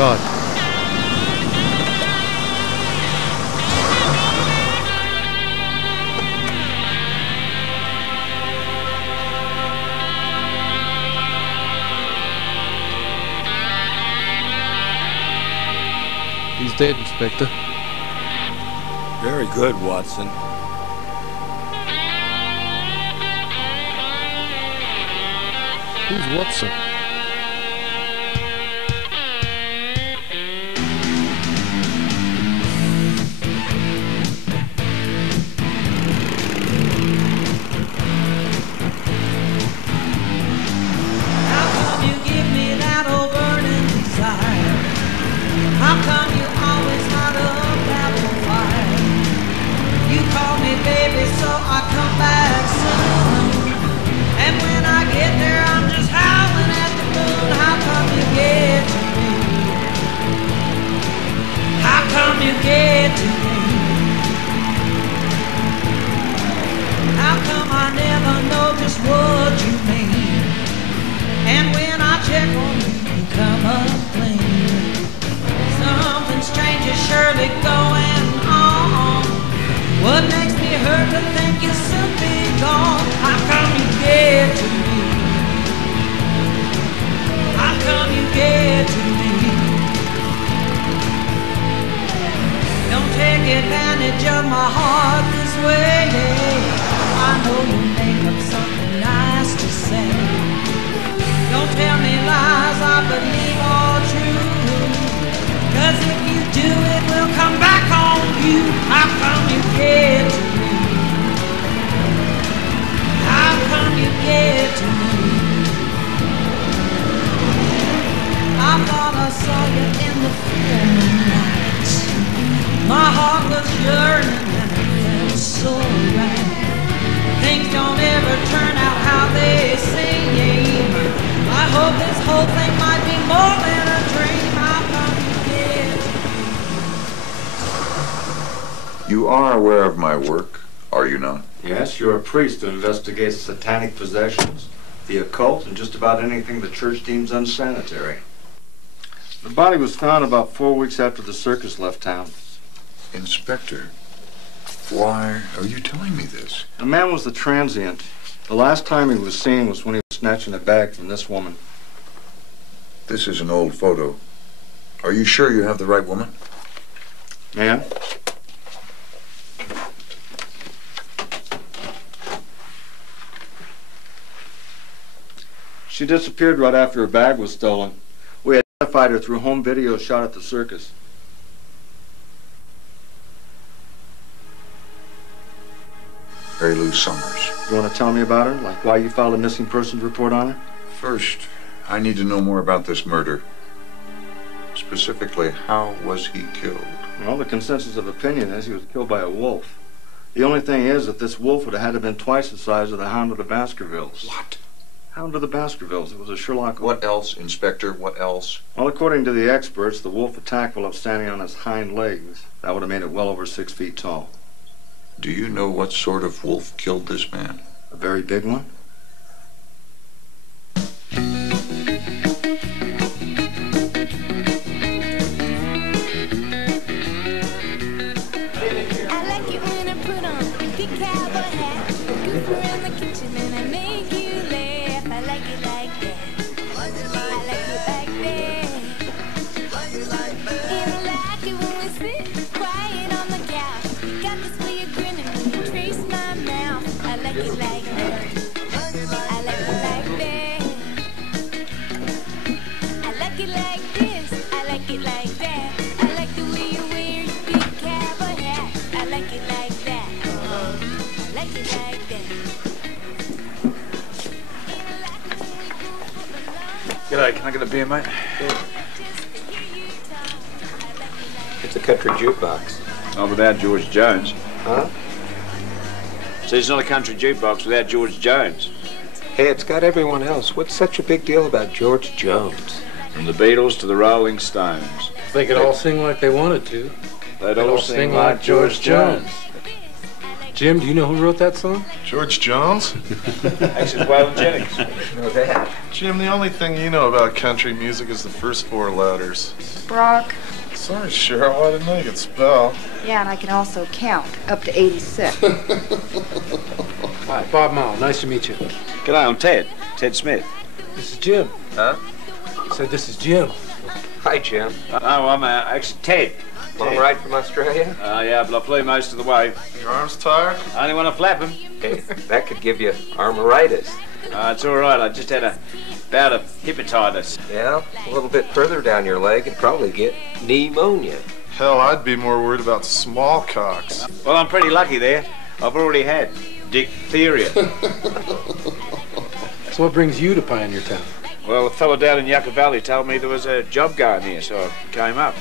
God. He's dead, Inspector. Very good, Watson. Who's Watson? You are aware of my work, are you not? Yes, you're a priest who investigates satanic possessions, the occult, and just about anything the church deems unsanitary. The body was found about 4 weeks after the circus left town. Inspector, why are you telling me this? The man was the transient. The last time he was seen was when he was snatching a bag from this woman. This is an old photo. Are you sure you have the right woman? Ma'am? She disappeared right after her bag was stolen. We identified her through home video shot at the circus. Mary Lou Summers. You want to tell me about her? Like why you filed a missing persons report on her? First, I need to know more about this murder. Specifically, how was he killed? Well, the consensus of opinion is he was killed by a wolf. The only thing is that this wolf would have had to have been twice the size of the Hound of the Baskervilles. What? Hound of the Baskervilles. It was a Sherlock... What else, Inspector? What else? Well, according to the experts, the wolf attacked while standing on his hind legs. That would have made it well over 6 feet tall. Do you know what sort of wolf killed this man? A very big one? G'day, can I get a beer, mate? Sure. It's a country jukebox. Not without George Jones. Huh? So it's not a country jukebox without George Jones. Hey, it's got everyone else. What's such a big deal about George Jones? From the Beatles to the Rolling Stones. If they could all sing like they wanted to. They'd all sing like George Jones. Jim, do you know who wrote that song? George Jones? Actually, Waylon Jennings. You know that. Jim, the only thing you know about country music is the first 4 letters. Brock. Sorry, Cheryl, I didn't know you could spell. Yeah, and I can also count up to 86. Hi, Bob Mao. Nice to meet you. G'day, I'm Ted. Ted Smith. This is Jim. Huh? I said this is Jim. Hi, Jim. No, I'm actually Ted. Long ride from Australia? Yeah, but I flew most of the way. Your arms tired? I only want to flap him. Hey, that could give you armoritis. It's all right. I just had a bout of hepatitis. Yeah, a little bit further down your leg and probably get pneumonia. Hell, I'd be more worried about smallcocks. Well, I'm pretty lucky there. I've already had diphtheria. So what brings you to Pioneer Town? Well, a fellow down in Yucca Valley told me there was a job going here, so I came up.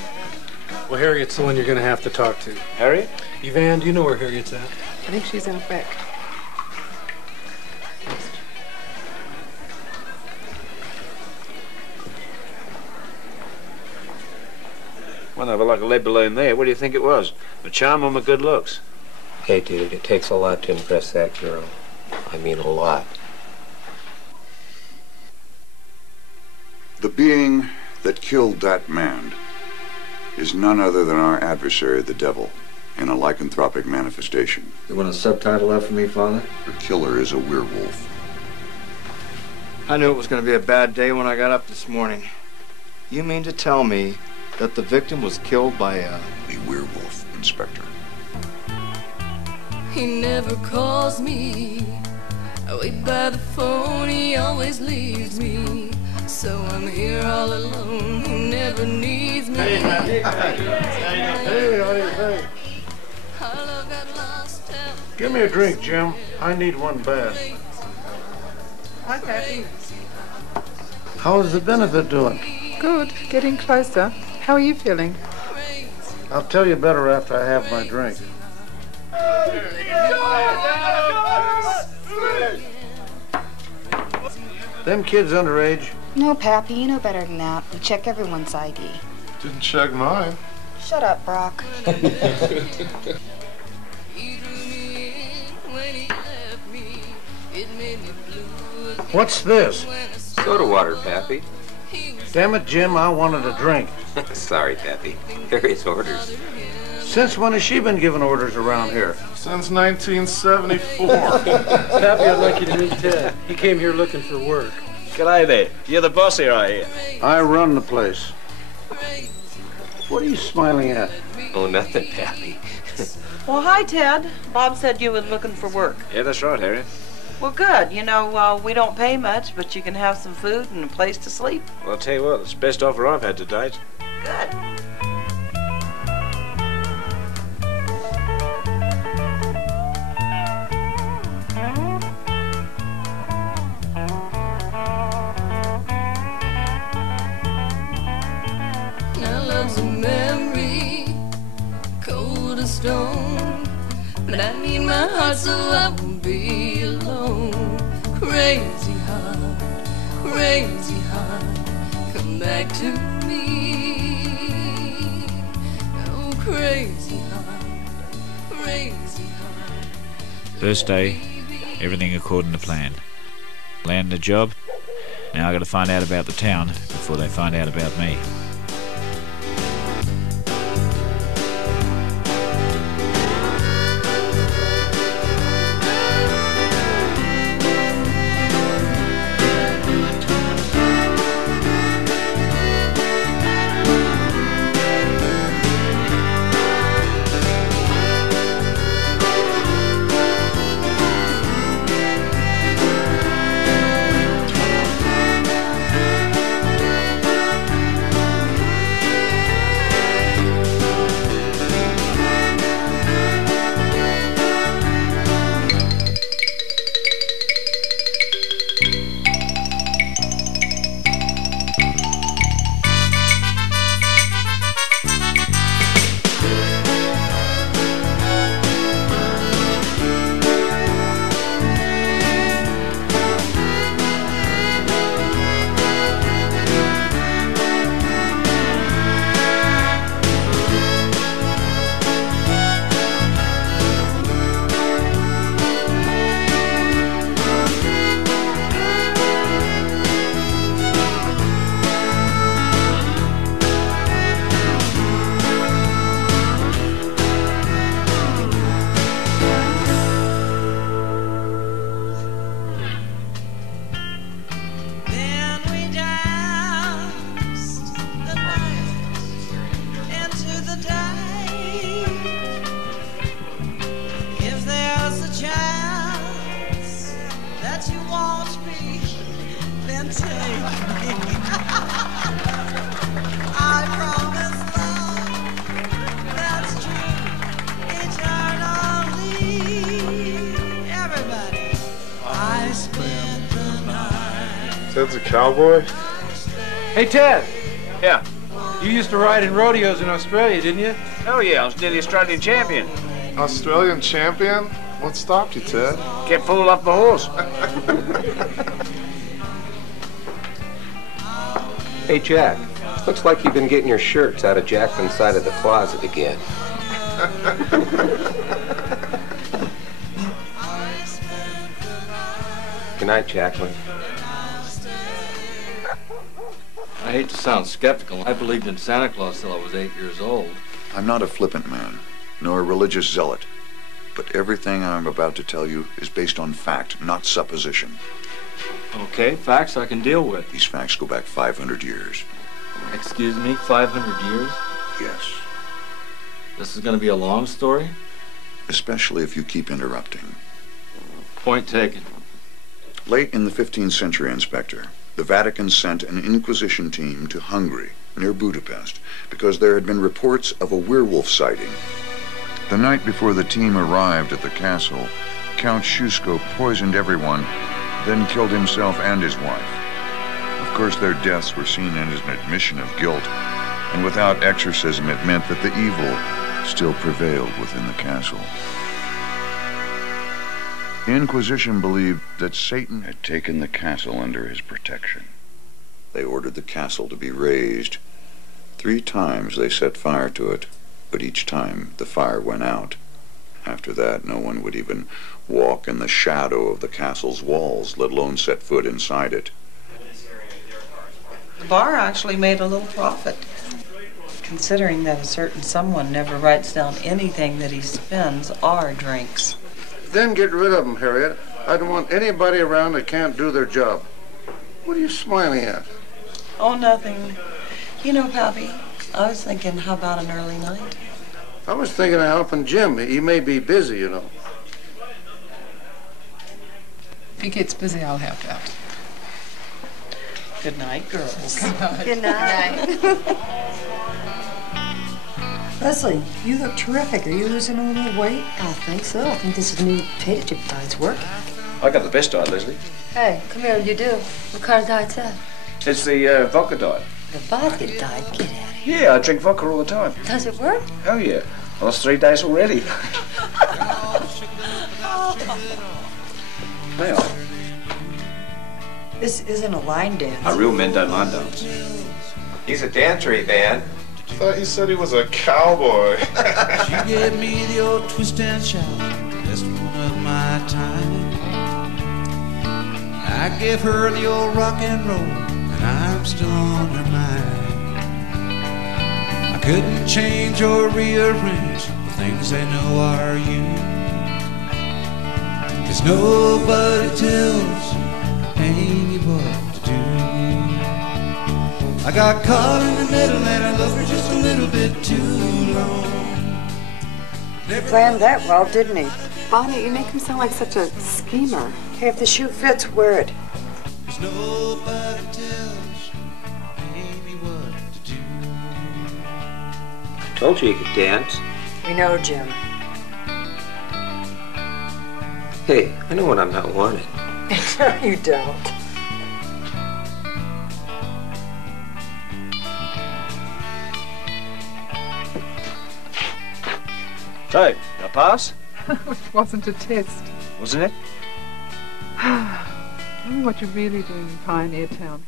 Well, Harriet's the one you're going to have to talk to. Harriet? Evan, do you know where Harriet's at? I think she's out back. Well, they were like a lead balloon there. What do you think it was? My charm or my good looks? Hey, dude, it takes a lot to impress that girl. I mean, a lot. The being that killed that man is none other than our adversary, the devil, in a lycanthropic manifestation. You want a subtitle that for me, Father? The killer is a werewolf. I knew it was going to be a bad day when I got up this morning. You mean to tell me that the victim was killed by a werewolf, Inspector. He never calls me. I wait by the phone, he always leaves me. So I'm here all alone, he never needs me. Hey, how do you think? Give me a drink, Jim. I need one bad. Hi, Kathy. How is the benefit doing? Good. Getting closer. How are you feeling? I'll tell you better after I have my drink. Them kids underage. No, Pappy, you know better than that. We check everyone's ID. Didn't check mine. Shut up, Brock. What's this? Soda water, Pappy. Damn it, Jim, I wanted a drink. Sorry, Pappy. Harry's orders. Since when has she been giving orders around here? Since 1974. Pappy, I'd like you to meet Ted. He came here looking for work. G'day there. You're the boss here, I hear. I run the place. What are you smiling at? Oh, nothing, Pappy. Well, hi, Ted. Bob said you were looking for work. Yeah, that's right, Harriet. Well, good. You know, we don't pay much, but you can have some food and a place to sleep. Well, I'll tell you what, it's the best offer I've had to date. Good. Now love's a memory, cold as stone. But I need my heart so I won't be alone. Crazy heart, come back to me. Oh, crazy heart. First day, everything according to plan. Landed a job. Now I got to find out about the town before they find out about me. can't take me. I promise love that's true eternally. Everybody, I spent the night. Ted's a cowboy? Hey, Ted. Yeah. You used to ride in rodeos in Australia, didn't you? Oh, yeah, I was nearly Australian champion. Australian champion? What stopped you, Ted? Kept falling off my horse. Hey, Jack. Looks like you've been getting your shirts out of Jacqueline's side of the closet again. Good night, Jacqueline. I hate to sound skeptical. I believed in Santa Claus till I was 8 years old. I'm not a flippant man, nor a religious zealot. But everything I'm about to tell you is based on fact, not supposition. Okay, facts I can deal with. These facts go back 500 years. Excuse me, 500 years? Yes. This is going to be a long story? Especially if you keep interrupting. Point taken. Late in the 15th century, Inspector, the Vatican sent an Inquisition team to Hungary, near Budapest, because there had been reports of a werewolf sighting. The night before the team arrived at the castle, Count Schusko poisoned everyone, then killed himself and his wife. Of course, their deaths were seen as an admission of guilt, and without exorcism, it meant that the evil still prevailed within the castle. The Inquisition believed that Satan had taken the castle under his protection. They ordered the castle to be razed. 3 times they set fire to it, but each time the fire went out. After that, no one would even walk in the shadow of the castle's walls, let alone set foot inside it. The bar actually made a little profit, considering that a certain someone never writes down anything that he spends or drinks. Then get rid of them, Harriet. I don't want anybody around that can't do their job. What are you smiling at? Oh, nothing. You know, Pappy, I was thinking, how about an early night? I was thinking of helping Jim. He may be busy, you know. If he gets busy, I'll help out. Good night, girls. Good night. Leslie, you look terrific. Are you losing a little weight? I think so. I think this new potato chip diet's working. I got the best diet, Leslie. Hey, come here, you do. What kind of diet's that? It's the vodka diet. The vodka diet? Get out of here. Yeah, I drink vodka all the time. Does it work? Oh, yeah. I lost 3 days already. May I? This isn't a line dance. Real men don't line dance. He's a dancer, man. I thought he said he was a cowboy. She gave me the old twist and shout, best one of my time. I gave her the old rock and roll, and I'm still on her mind. I couldn't change or rearrange the things I know are you. 'Cause nobody tells Amy what to do. I got caught in the middle and I loved her just a little bit too long. He planned that well, didn't he? Bonnie, you make him sound like such a schemer. Hey, if the shoe fits, wear it. 'Cause nobody tells Amy what to do. I told you could dance. We know, Jim. Hey, I know when I'm not wanted. No, you don't. So, I pass? It wasn't a test. Wasn't it? Tell me what you're really doing in Pioneer Town.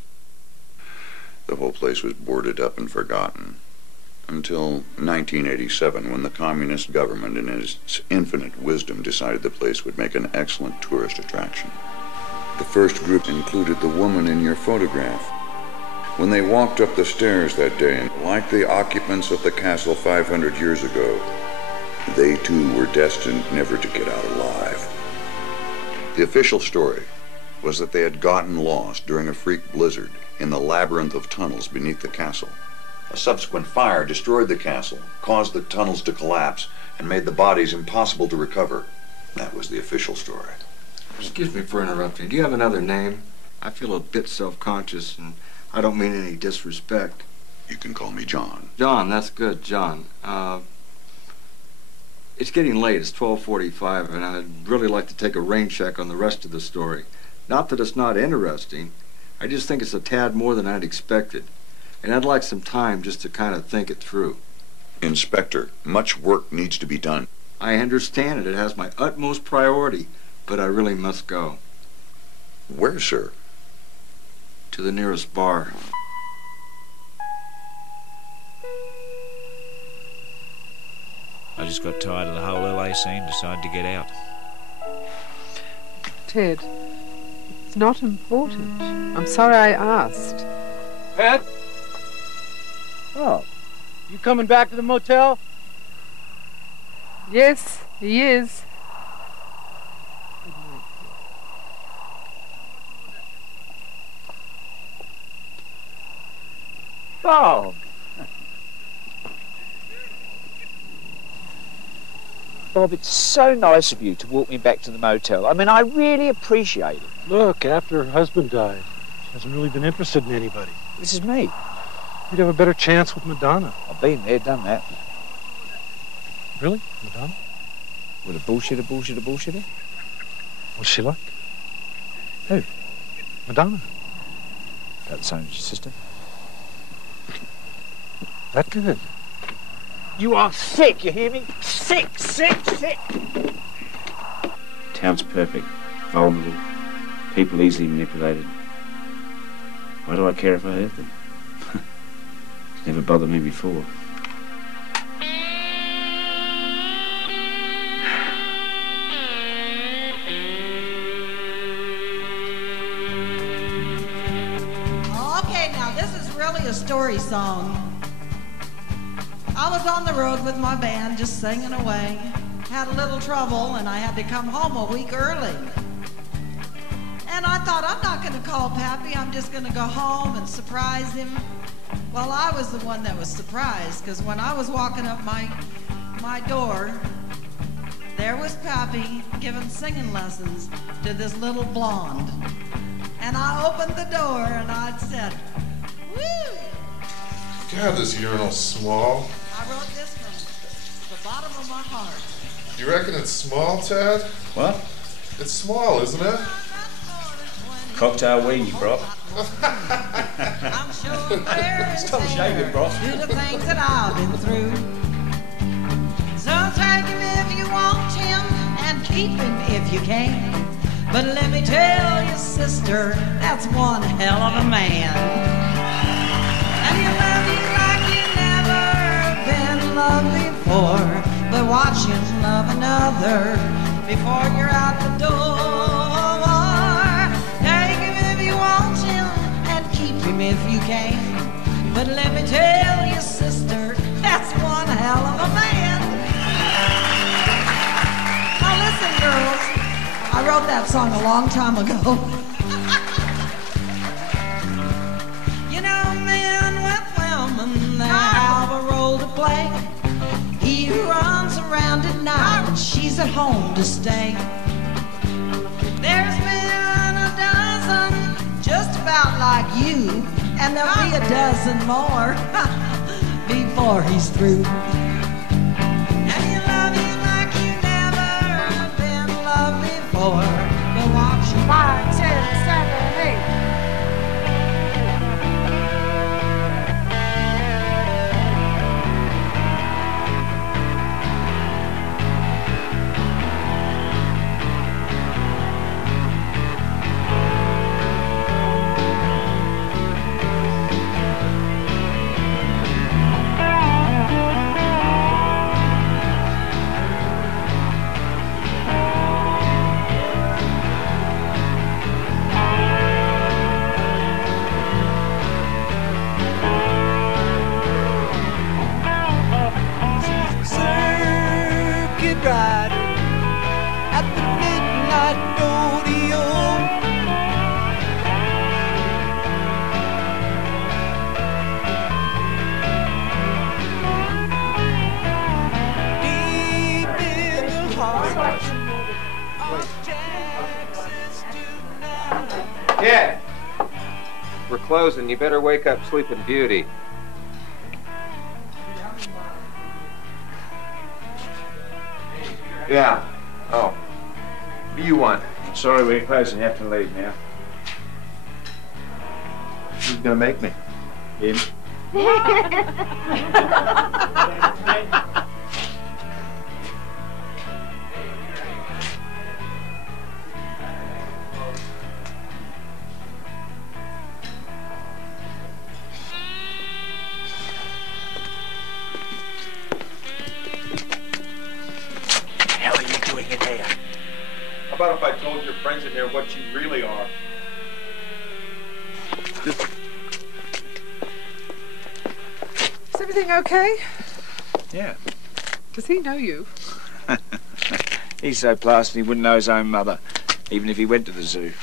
The whole place was boarded up and forgotten. Until 1987, when the communist government, in its infinite wisdom, decided the place would make an excellent tourist attraction. The first group included the woman in your photograph. When they walked up the stairs that day, like the occupants of the castle 500 years ago, they too were destined never to get out alive. The official story was that they had gotten lost during a freak blizzard in the labyrinth of tunnels beneath the castle. A subsequent fire destroyed the castle, caused the tunnels to collapse, and made the bodies impossible to recover. That was the official story. Excuse me for interrupting. Do you have another name? I feel a bit self-conscious, and I don't mean any disrespect. You can call me John. John, that's good, John. It's getting late. It's 12:45, and I'd really like to take a rain check on the rest of the story. Not that it's not interesting. I just think it's a tad more than I'd expected. And I'd like some time just to kind of think it through. Inspector, much work needs to be done. I understand it. It has my utmost priority, but I really must go. Where, sir? To the nearest bar. I just got tired of the whole LA scene and decided to get out. Ted, it's not important. I'm sorry I asked. Pat? Oh, you coming back to the motel? Yes, he is. Bob! Bob, it's so nice of you to walk me back to the motel. I mean, I really appreciate it. Look, after her husband died, she hasn't really been interested in anybody. This is me. You'd have a better chance with Madonna. I've been there, done that. Really? Madonna? With a bullshitter? What's she like? Who? Madonna. About the same as your sister. That good? You are sick, you hear me? Sick! Town's perfect, vulnerable, people easily manipulated. Why do I care if I hurt them? It's never bothered me before. Okay, now this is really a story song. I was on the road with my band just singing away. Had a little trouble and I had to come home a week early. And I thought, I'm not going to call Pappy, I'm just going to go home and surprise him. Well, I was the one that was surprised, because when I was walking up my door, there was Pappy giving singing lessons to this little blonde. And I opened the door and I said, woo! God, this urinal's small. I wrote this from the bottom of my heart. You reckon it's small, Ted? What? It's small, isn't it? Cocktail weenie, bro. I'm sure there's Stop shaving, bro. to the things that I've been through. So take him if you want him, and keep him if you can. But let me tell you, sister, that's one hell of a man. And he'll love you like you've never been loved before. But watch him love another before you're out the door. Take him if you want him, and keep him if you can. But let me tell you, sister, that's one hell of a man. Now listen, girls, I wrote that song a long time ago. You know, men with women, they have a role to play. He runs around at night and she's at home to stay. There's been a dozen just about like you, and there'll be a dozen more before he's through. And he'll love you like you've never been loved before. But watch him. 5, 10, 7, 8. Yeah. closing. You better wake up Sleeping Beauty. Yeah. Oh. What do you want? Sorry, we're closing. You have to leave now. Who's gonna make me? Him. What the hell are you doing in there? How about if I told your friends in there what you really are? Is everything okay? Yeah. Does he know you? He's so plastered he wouldn't know his own mother, even if he went to the zoo.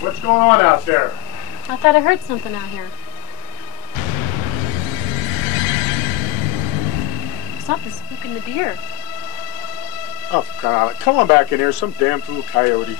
What's going on out there? I thought I heard something out here. Something's spooking the deer. Oh, God. Come on back in here. Some damn fool coyote.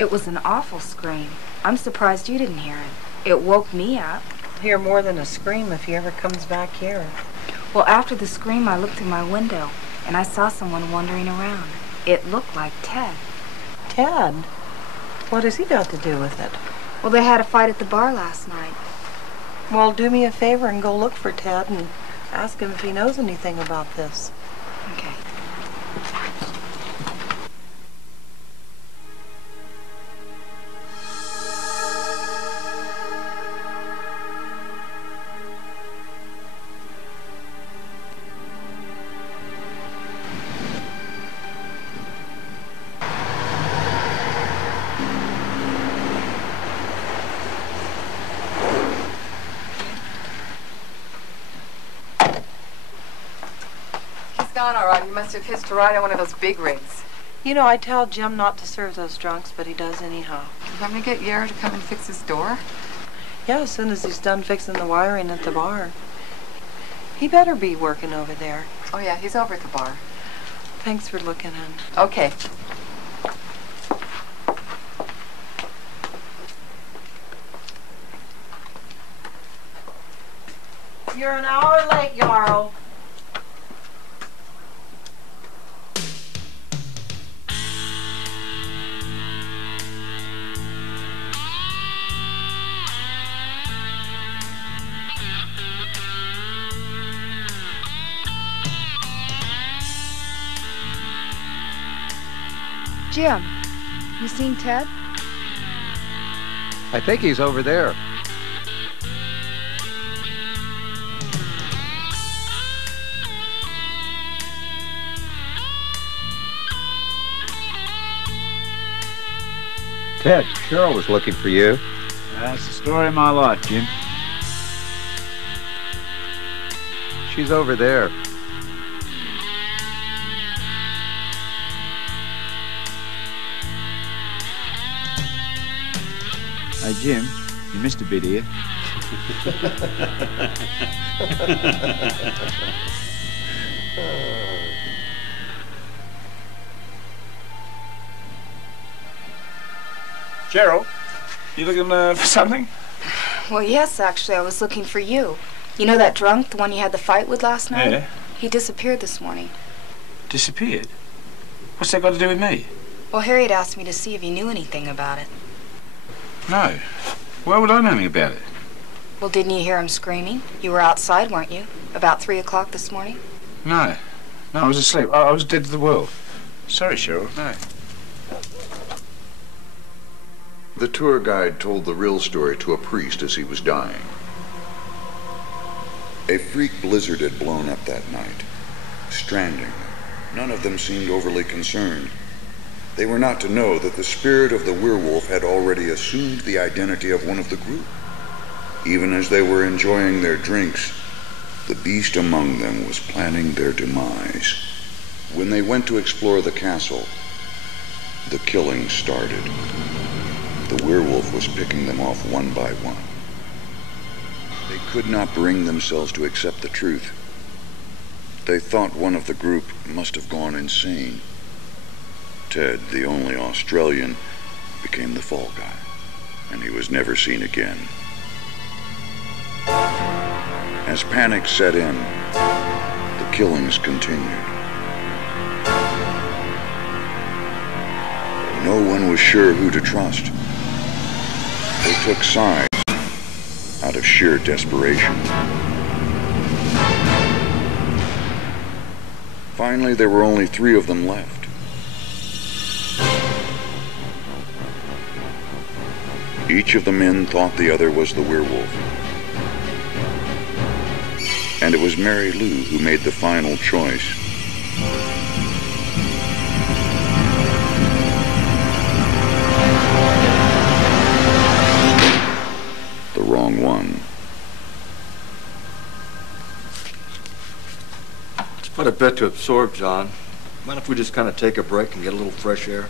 It was an awful scream. I'm surprised you didn't hear it. It woke me up. Hear more than a scream if he ever comes back here. Well, after the scream, I looked through my window, and I saw someone wandering around. It looked like Ted. Ted? What has he got to do with it? Well, they had a fight at the bar last night. Well, do me a favor and go look for Ted and ask him if he knows anything about this. Okay. Gone all right. He must have hitched a ride on one of those big rigs. You know, I tell Jim not to serve those drunks, but he does anyhow. You want me to get Yara to come and fix his door? Yeah, as soon as he's done fixing the wiring at the bar. He better be working over there. Oh, yeah, he's over at the bar. Thanks for looking in. Okay. You're an hour late, Yarl. Jim, you seen Ted? I think he's over there. Ted, Cheryl was looking for you. That's the story of my life, Jim. She's over there. Hey, Jim, you missed a bit here. Cheryl, you looking for something? Well, yes, actually. I was looking for you. You know that drunk, the one you had the fight with last night? Yeah. He disappeared this morning. Disappeared? What's that got to do with me? Well, Harriet asked me to see if you knew anything about it. No. Why would I know anything about it? Well, didn't you hear him screaming? You were outside, weren't you? About 3 o'clock this morning? No. No, I was asleep. I was dead to the world. Sorry, Cheryl. No. The tour guide told the real story to a priest as he was dying. A freak blizzard had blown up that night, stranding. None of them seemed overly concerned. They were not to know that the spirit of the werewolf had already assumed the identity of one of the group. Even as they were enjoying their drinks, the beast among them was planning their demise. When they went to explore the castle, the killing started. The werewolf was picking them off one by one. They could not bring themselves to accept the truth. They thought one of the group must have gone insane. Ted, the only Australian, became the fall guy, and he was never seen again. As panic set in, the killings continued. No one was sure who to trust. They took sides out of sheer desperation. Finally, there were only 3 of them left. Each of the men thought the other was the werewolf. And it was Mary Lou who made the final choice. The wrong one. It's quite a bit to absorb, John. Mind if we just kind of take a break and get a little fresh air?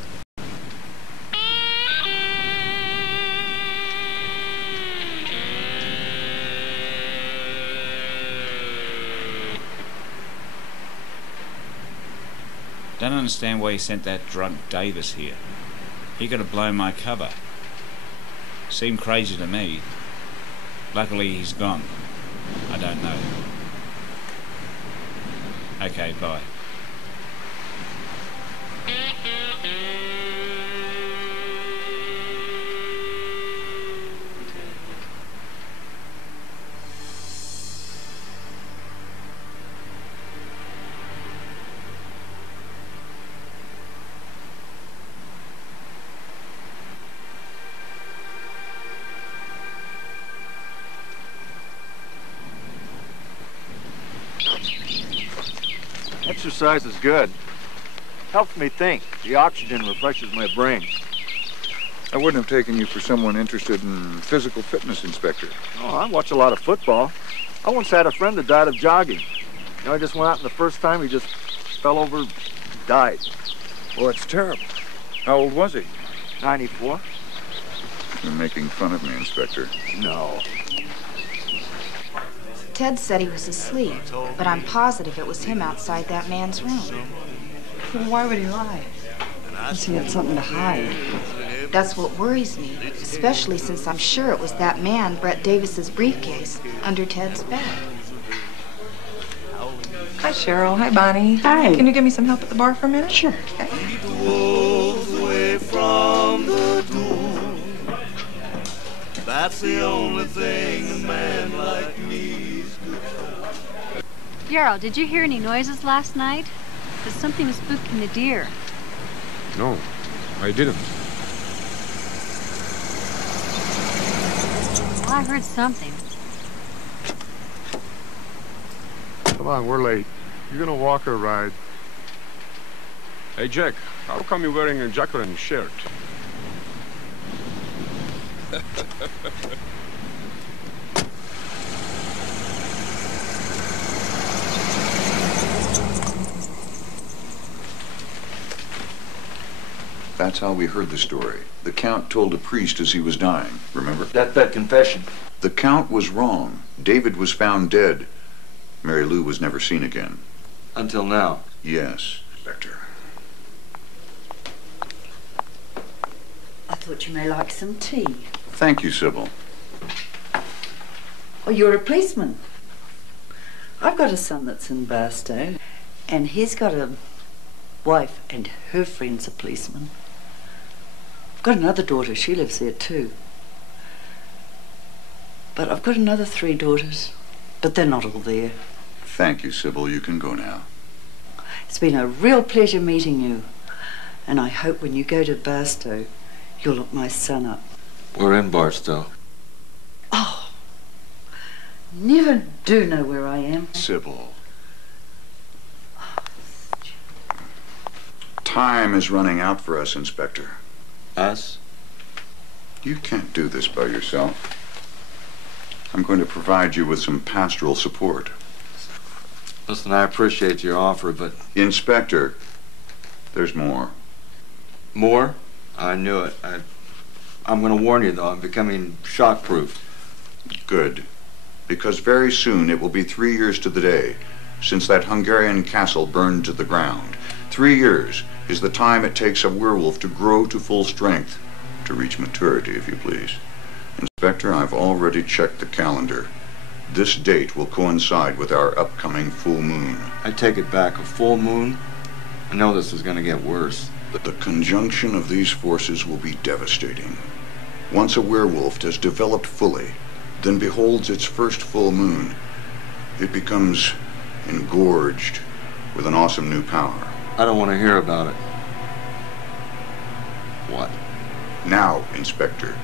Don't understand why he sent that drunk Davis here. He could have blown my cover. Seemed crazy to me. Luckily he's gone. I don't know. Okay, bye. Exercise is good. Helps me think. The oxygen refreshes my brain. I wouldn't have taken you for someone interested in physical fitness, Inspector. Oh, I watch a lot of football. I once had a friend that died of jogging. You know, I just went out and the first time he just fell over, died. Well, that's terrible. How old was he? 94. You're making fun of me, Inspector. No. Ted said he was asleep, but I'm positive it was him outside that man's room. Well, why would he lie? Unless he had something to hide. That's what worries me, especially since I'm sure it was that man, Brett Davis's briefcase, under Ted's bed. Hi, Cheryl. Hi, Bonnie. Hi. Can you give me some help at the bar for a minute? Sure. Okay. Away from the door. That's the only thing a man like me's good for. Yarrow, did you hear any noises last night? Because something was spooking the deer. No. I didn't. Well, I heard something. Come on, we're late. You gonna walk or ride? Hey, Jack, how come you're wearing a jacket and shirt? That's how we heard the story. The Count told a priest as he was dying, remember? That confession. The Count was wrong. David was found dead. Mary Lou was never seen again. Until now. Yes, Inspector. I thought you may like some tea. Thank you, Sybil. Oh, you're a policeman. I've got a son that's in Barstow, and he's got a wife, and her friend's a policeman. I've got another daughter, she lives there too. But I've got another 3 daughters, but they're not all there. Thank you, Sybil. You can go now. It's been a real pleasure meeting you, and I hope when you go to Barstow, you'll look my son up. We're in Barstow. Oh, never do know where I am. Sybil. Time is running out for us, Inspector. Us? You can't do this by yourself. I'm going to provide you with some pastoral support. Listen, I appreciate your offer, but... Inspector, there's more. More? I knew it. I'm going to warn you, though. I'm becoming shock-proof. Good. Because very soon it will be 3 years to the day since that Hungarian castle burned to the ground. 3 years is the time it takes a werewolf to grow to full strength, to reach maturity, if you please. Inspector, I've already checked the calendar. This date will coincide with our upcoming full moon. I take it back. A full moon? I know this is going to get worse. The conjunction of these forces will be devastating. Once a werewolf has developed fully, then beholds its first full moon, it becomes engorged with an awesome new power. I don't want to hear about it. What? Now, Inspector,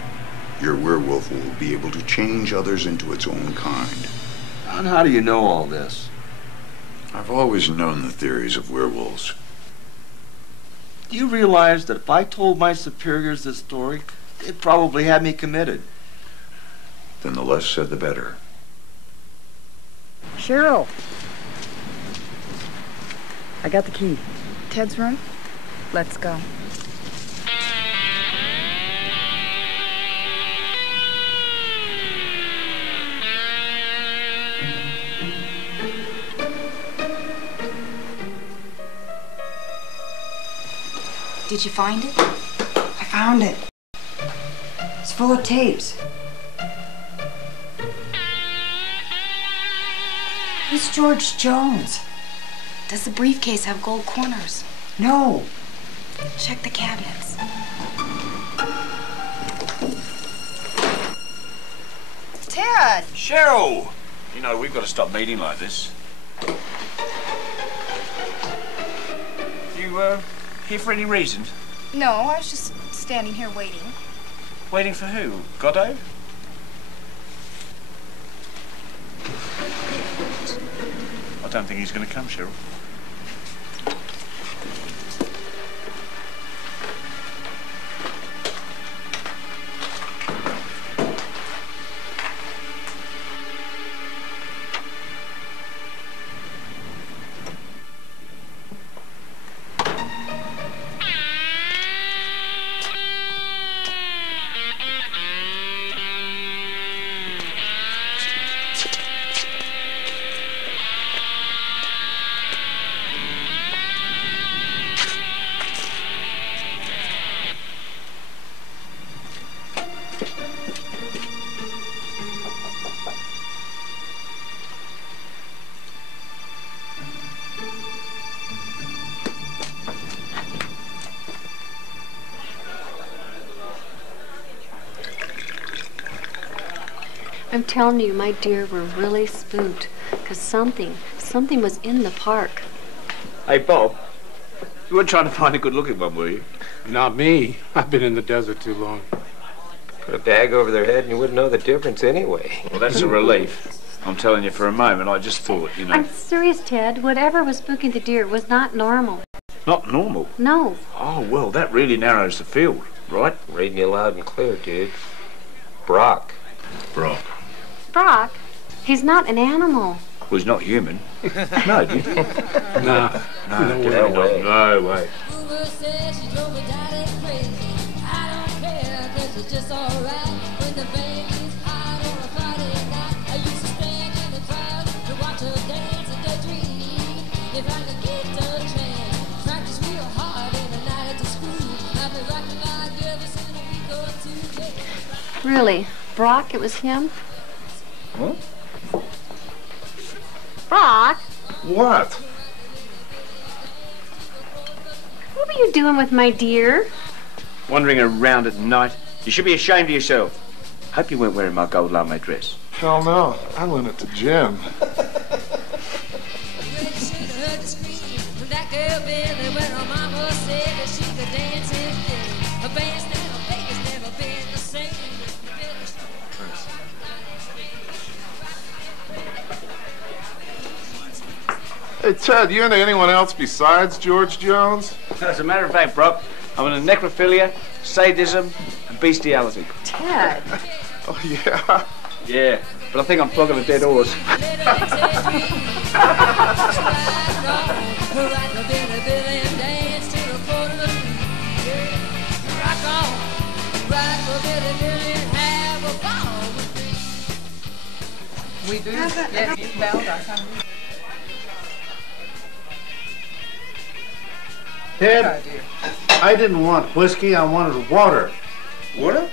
your werewolf will be able to change others into its own kind. And how do you know all this? I've always known the theories of werewolves. Do you realize that if I told my superiors this story, they'd probably have me committed? Then the less said, the better. Cheryl. I got the key. Ted's room? Let's go. Did you find it? I found it. It's full of tapes. Who's George Jones? Does the briefcase have gold corners? No. Check the cabinets. Ted! Cheryl! You know, we've got to stop meeting like this. You, here for any reason? No, I was just standing here waiting. Waiting for who? Godot? I don't think he's going to come, Cheryl. I'm telling you, my dear, we're really spooked. Because something was in the park. Hey, Bob. You weren't trying to find a good-looking one, were you? Not me. I've been in the desert too long. Put a bag over their head and you wouldn't know the difference anyway. Well, that's a relief. I'm telling you, for a moment, I just thought, you know. I'm serious, Ted. Whatever was spooking the deer was not normal. Not normal? No. Oh, well, that really narrows the field, right? Reading you loud and clear, dude. Brock. Brock. Brock? He's not an animal. Well, he's not human. No, do you think? Nah. No way. No way. Really? Brock, it was him? What? Brock? What? What were you doing with my deer? Wandering around at night. You should be ashamed of yourself. Hope you weren't wearing my gold lame dress. Hell no. I lent it to Jim. Hey, Ted, you into anyone else besides George Jones? As a matter of fact, Brock, I'm into necrophilia, sadism, and bestiality. Ted. Oh, yeah? Yeah, but I think I'm flogging a dead horse. We do. Yeah, you found us. Ted, I didn't want whiskey, I wanted water. Water?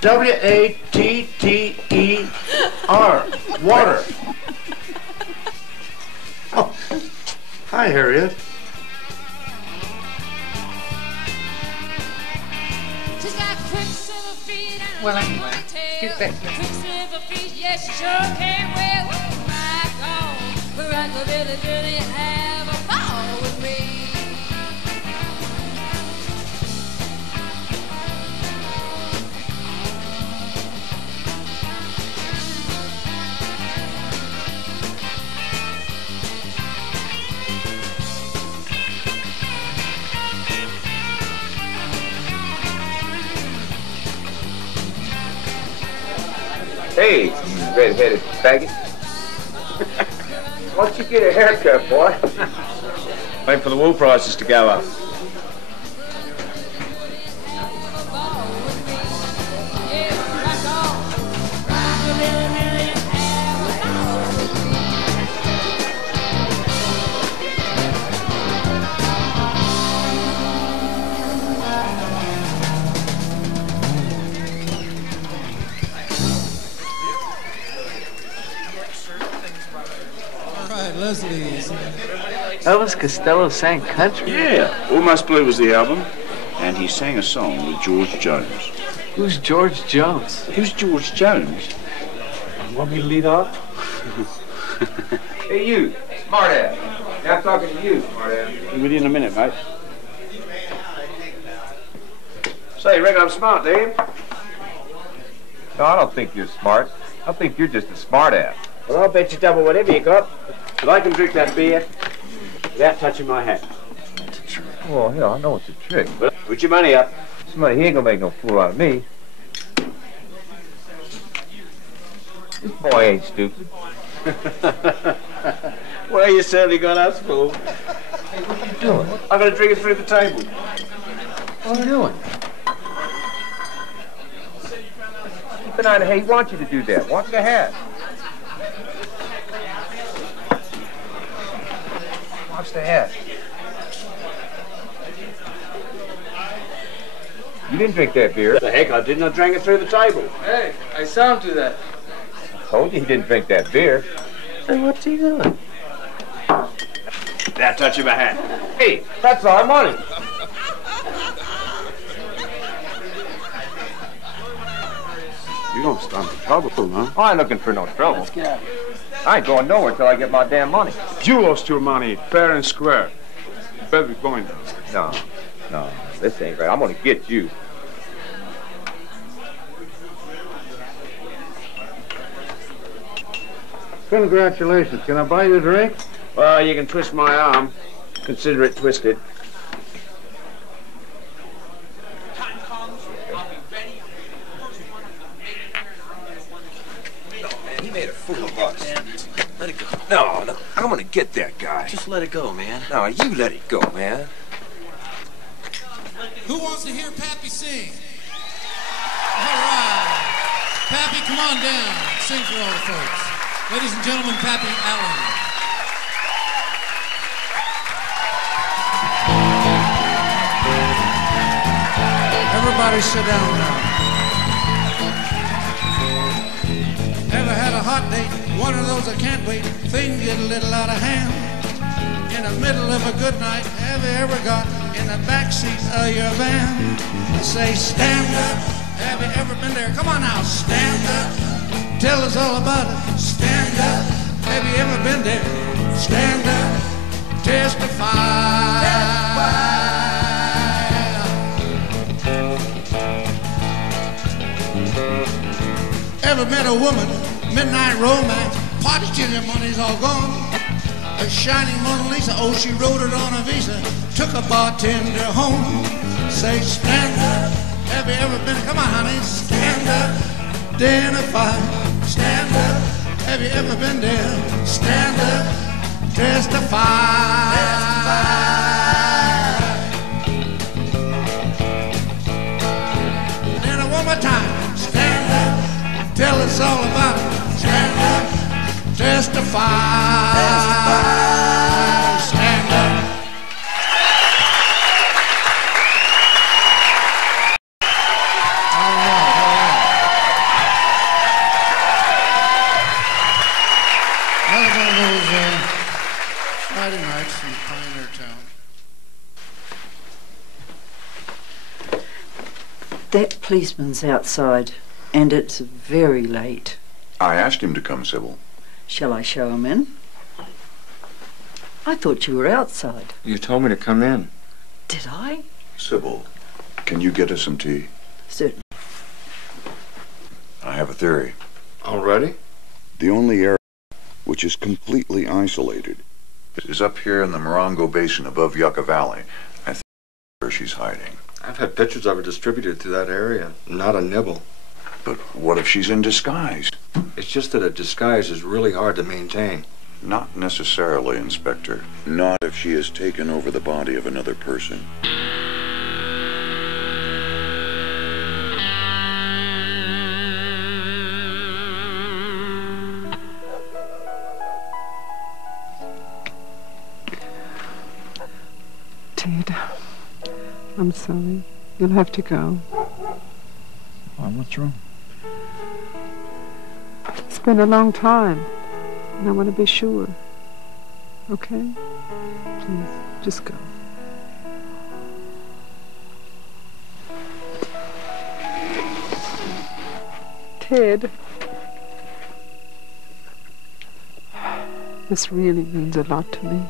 W-A-T-T-E-R. Water. Oh, hi, Harriet. Well, anyway, get back to Yes, you sure can. Well, rock, really have a ball with me. Hey, you red-headed faggot. Why don't you get a haircut, boy? Wait for the wool prices to go up. Leslie's. Elvis Costello sang country? Yeah, Almost Blue was the album. And he sang a song with George Jones. Who's George Jones? Who's George Jones? Want me to lead off? Hey, you, smart ass. Now I'm talking to you, smart ass. Be with you in a minute, mate. Say, you reckon I'm smart, do you? No, I don't think you're smart. I think you're just a smart ass. Well, I'll bet you double whatever you got. But I can drink that beer without touching my hat. Well, yeah, I know it's a trick. But put your money up. Somebody, he ain't gonna make no fool out of me. This boy ain't stupid. Well, you certainly got us, fool. Hey, what you doing? I'm gonna drink it through the table. What are you doing? Keep an eye on the hay. He wants you to do that. Watch the hat. Watch the hat. You didn't drink that beer. The heck I didn't. I drank it through the table. Hey, I saw him do that. I told you he didn't drink that beer. Hey, what's he doing? Without touching my hat. Hey, that's our money. You don't stand for trouble, huh? I ain't looking for no trouble. Let's get out of here. I ain't going nowhere till I get my damn money. You lost your money, fair and square. You better be going now. No. This ain't right. I'm gonna get you. Congratulations. Can I buy you a drink? Well, you can twist my arm. Consider it twisted. He made a fool of us. Let it go. No, I'm gonna get that guy. Just let it go, man. No, you let it go, man. Who wants to hear Pappy sing? All right. Pappy, come on down. Sing for all the folks. Ladies and gentlemen, Pappy Allen. Everybody sit down now. Ever had a hot date? One of those I can't wait. Things get a little out of hand. In the middle of a good night, have you ever got in the backseat of your van? I say, stand up. Have you ever been there? Come on now, stand up. Tell us all about it. Stand up. Have you ever been there? Stand up. Testify. Ever met a woman, midnight romance, party till your money's all gone? A shining Mona Lisa, oh, she wrote it on a visa, took a bartender home. Say, stand up. Have you ever been, come on, honey, stand up. Identify, stand up. Have you ever been there? Stand up. Testify. Then one more time, stand up. Tell us all about it. Stand up. Testify. Stand up. Another one of those Friday nights in Pioneer Town. That policeman's outside, and it's very late. I asked him to come, Sybil. Shall I show him in? I thought you were outside. You told me to come in. Did I? Sybil, can you get us some tea? Certainly. I have a theory. Already? The only area which is completely isolated is up here in the Morongo Basin above Yucca Valley. I think that's where she's hiding. I've had pictures of her distributed through that area. Not a nibble. But what if she's in disguise? It's just that a disguise is really hard to maintain. Not necessarily, Inspector. Not if she has taken over the body of another person. Ted, I'm sorry. You'll have to go. Well, what's wrong? It's been a long time, and I want to be sure. Okay? Please, just go. Ted, this really means a lot to me.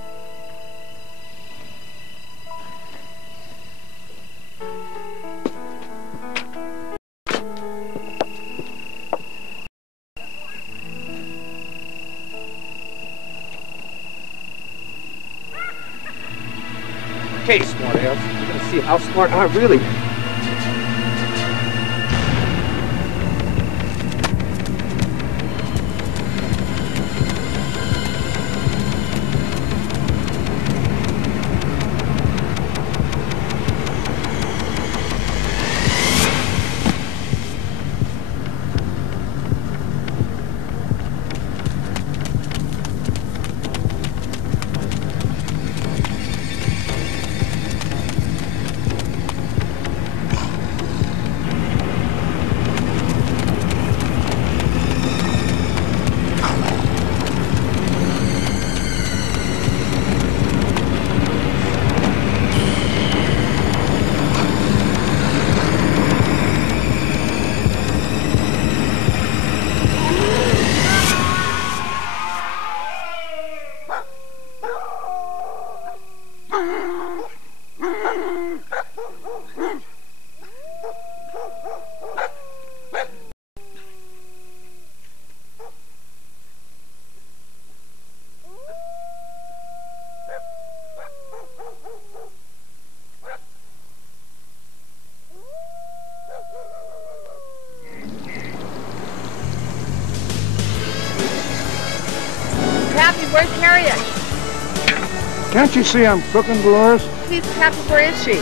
Okay, smart ass. You're gonna see how smart I really am. Pappy, where's Harriet? Can't you see I'm cooking, Dolores? Please, Pappy, where is she?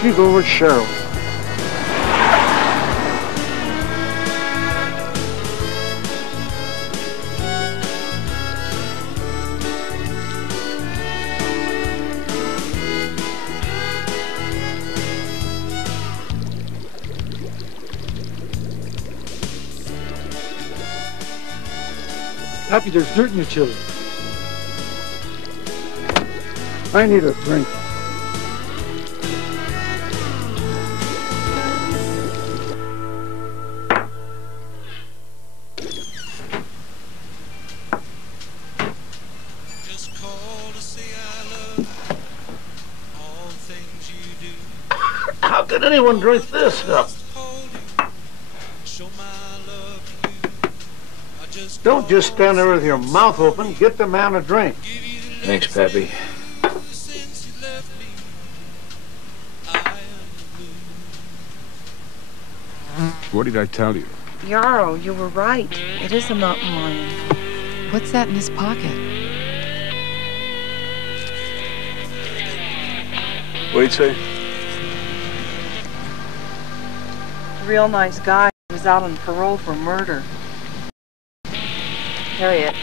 She's over at Cheryl. Pappy, there's dirt in your chili. I need a drink. How could anyone drink this stuff? Don't just stand there with your mouth open. Get the man a drink. Thanks, Pappy. What did I tell you? Yarrow, you were right. It is a mountain lion. What's that in his pocket? What'd he say? Real nice guy. He was out on parole for murder. Harriet,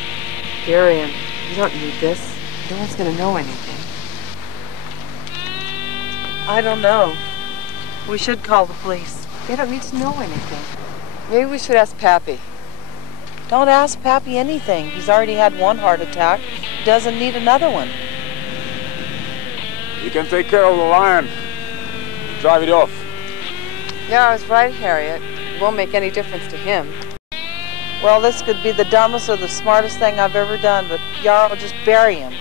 Darian, you don't need this. No one's gonna know anything. I don't know. We should call the police. They don't need to know anything. Maybe we should ask Pappy. Don't ask Pappy anything. He's already had one heart attack. He doesn't need another one. You can take care of the lion. Drive it off. Yeah, I was right, Harriet. It won't make any difference to him. Well, this could be the dumbest or the smartest thing I've ever done, but Yarrow will just bury him.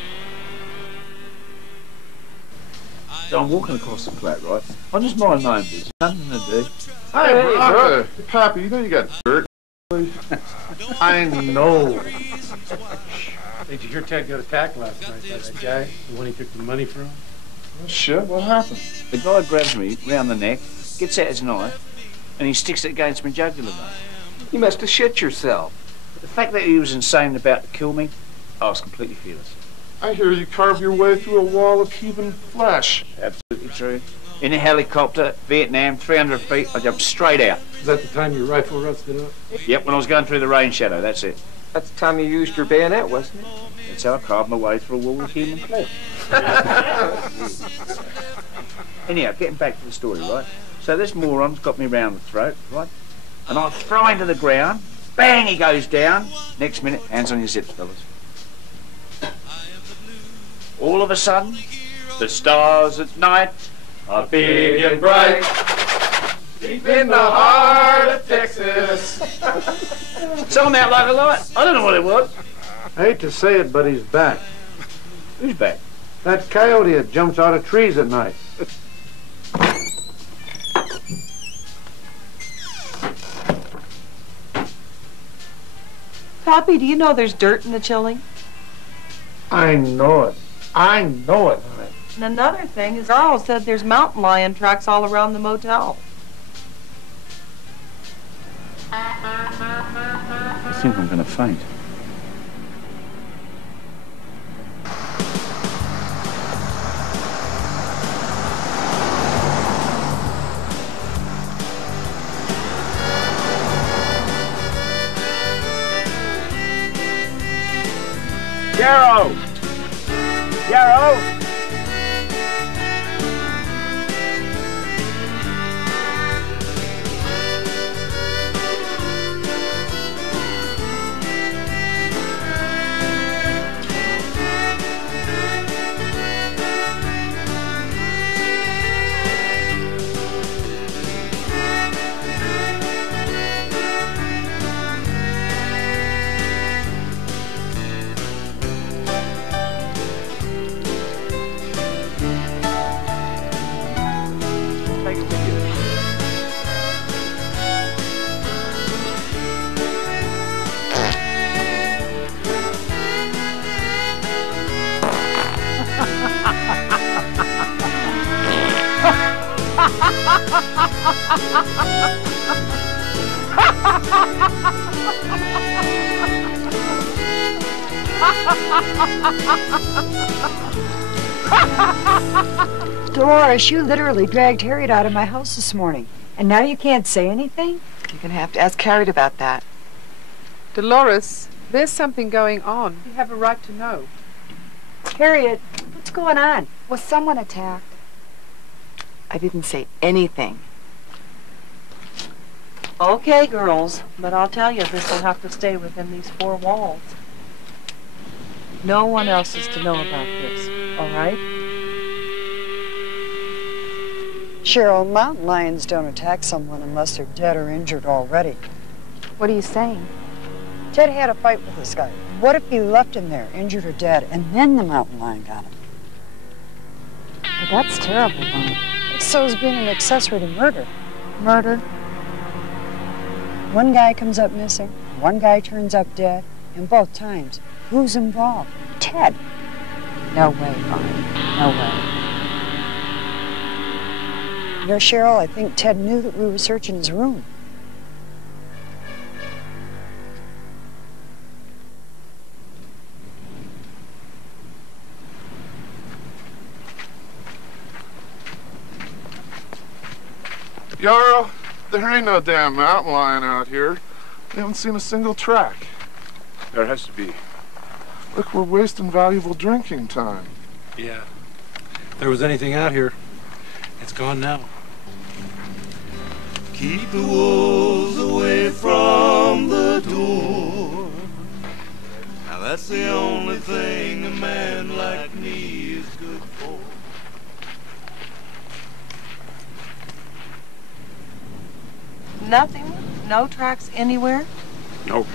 So I'm walking across the flat, right? I'm just minding my own business. Nothing to do. Hey, brother. Pappy, you know you got dirt. I know. Hey, did you hear Ted got attacked last night by that guy? The one he took the money from? Shit, what happened? The guy grabs me round the neck, gets out his knife, and he sticks it against my jugular vein. You must have shit yourself. The fact that he was insane about to kill me, I was completely fearless. I hear you carve your way through a wall of human flesh. Absolutely true. In a helicopter, Vietnam, 300 feet, I jumped straight out. Is that the time your rifle rusted up? Yep, when I was going through the rain shadow, that's it. That's the time you used your bayonet, wasn't it? That's how I carved my way through a wall of human flesh. Anyhow, getting back to the story, right? So this moron's got me round the throat, right? And I throw him to the ground. Bang, he goes down. Next minute, hands on your zips, fellas. All of a sudden, the stars at night are big and bright. Deep in the heart of Texas. So I'm out like a light. I don't know what it was. I hate to say it, but he's back. Who's back? That coyote that jumps out of trees at night. Pappy, do you know there's dirt in the chili? I know it. I know it, honey. And another thing is Carl said there's mountain lion tracks all around the motel. I think I'm going to faint. Yarrow! Yarrow! Dolores, you literally dragged Harriet out of my house this morning. And now you can't say anything? You're going to have to ask Harriet about that. Dolores, there's something going on. You have a right to know. Harriet, what's going on? Was someone attacked? I didn't say anything. Okay, girls, but I'll tell you, this will have to stay within these four walls. No one else is to know about this, all right? Cheryl, mountain lions don't attack someone unless they're dead or injured already. What are you saying? Ted had a fight with this guy. What if he left him there, injured or dead, and then the mountain lion got him? But that's terrible, Mom. So's being an accessory to murder. Murder? One guy comes up missing, one guy turns up dead, and both times, who's involved? Ted. No way, Mom. No way. You know, Cheryl, I think Ted knew that we were searching his room. Yarrow, there ain't no damn mountain lion out here. We haven't seen a single track. There has to be. Look, we're wasting valuable drinking time. Yeah. If there was anything out here, it's gone now. Keep the wolves away from the door. Now that's the only thing a man like me is good for. Nothing? No tracks anywhere? Nope.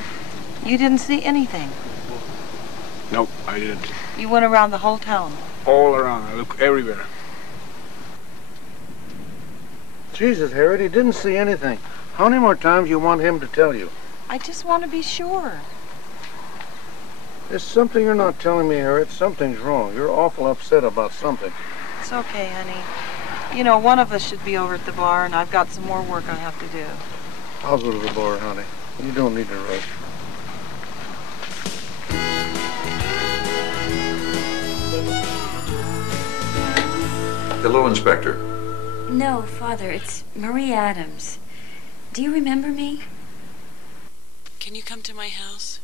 You didn't see anything? Nope, I didn't. You went around the whole town? All around. I look everywhere. Jesus, Harriet, he didn't see anything. How many more times you want him to tell you? I just want to be sure. There's something you're not telling me, Harriet. Something's wrong. You're awful upset about something. It's okay, honey. You know, one of us should be over at the bar, and I've got some more work I have to do. I'll go to the bar, honey. You don't need to rush. Hello, Inspector. No, Father, it's Marie Adams. Do you remember me? Can you come to my house?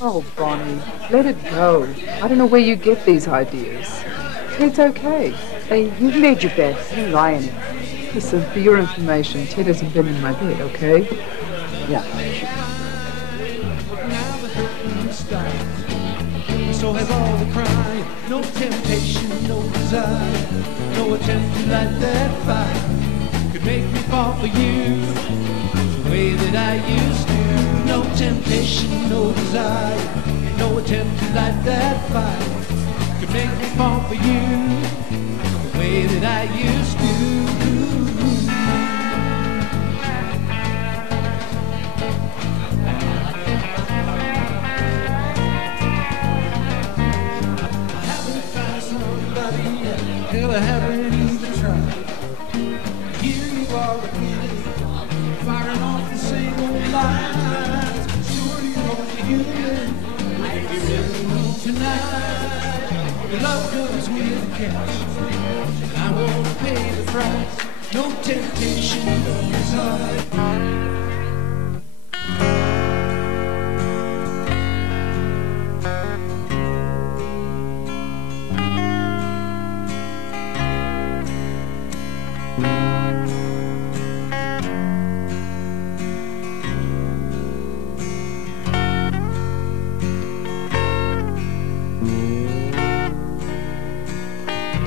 Oh, Bonnie, let it go. I don't know where you get these ideas. Ted's okay. Hey, you've made your bed. You lie in it. Listen, for your information, Ted hasn't been in my bed, okay? Yeah. So has all the crime. No temptation, no desire. No attempt to light that fire could make me fall for you the way that I used to. No temptation, no desire. No attempt to light that fire could make me fall for you the way that I used to. Hell, I haven't even tried. Here you are again, firing off the same old lines. Sure, you're only human. If you really move tonight, your love comes with the cash. I won't pay the price. No temptation, no desire.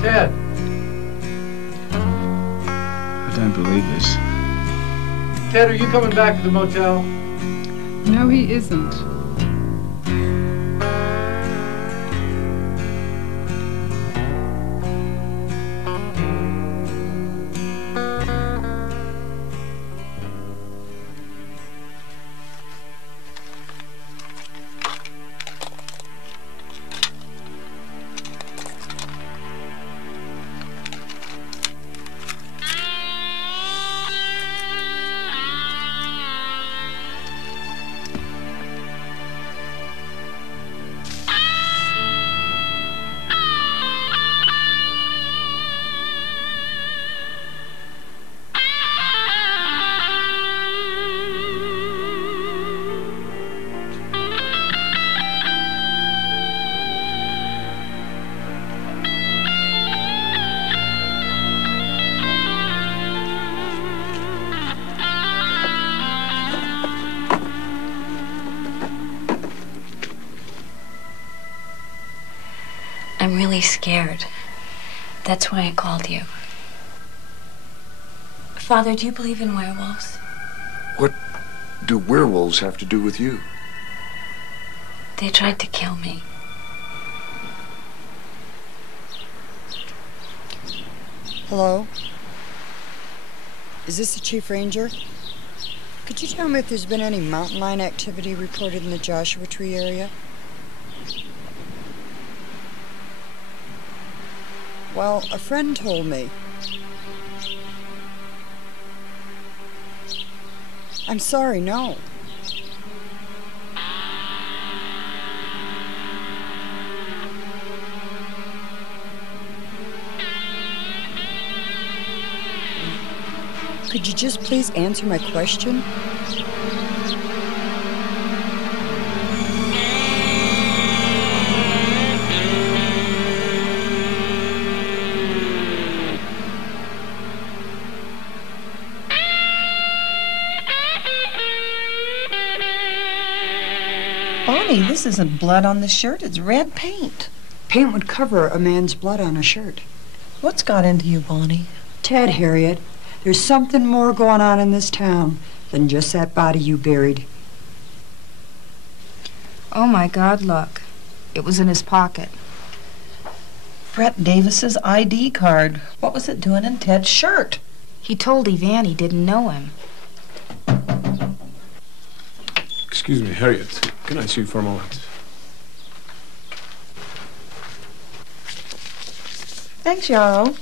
Ted! I don't believe this. Ted, are you coming back to the motel? No, he isn't. I'm really scared. That's why I called you. Father, do you believe in werewolves? What do werewolves have to do with you? They tried to kill me. Hello? Is this the Chief Ranger? Could you tell me if there's been any mountain lion activity reported in the Joshua Tree area? Well, a friend told me. I'm sorry, no. Could you just please answer my question? Bonnie, this isn't blood on the shirt, it's red paint. Paint would cover a man's blood on a shirt. What's got into you, Bonnie? Ted, Harriet, there's something more going on in this town than just that body you buried. Oh, my God, look. It was in his pocket. Brett Davis's ID card. What was it doing in Ted's shirt? He told Evan he didn't know him. Excuse me, Harriet. Can I see you for a moment? Thanks, Yarrow.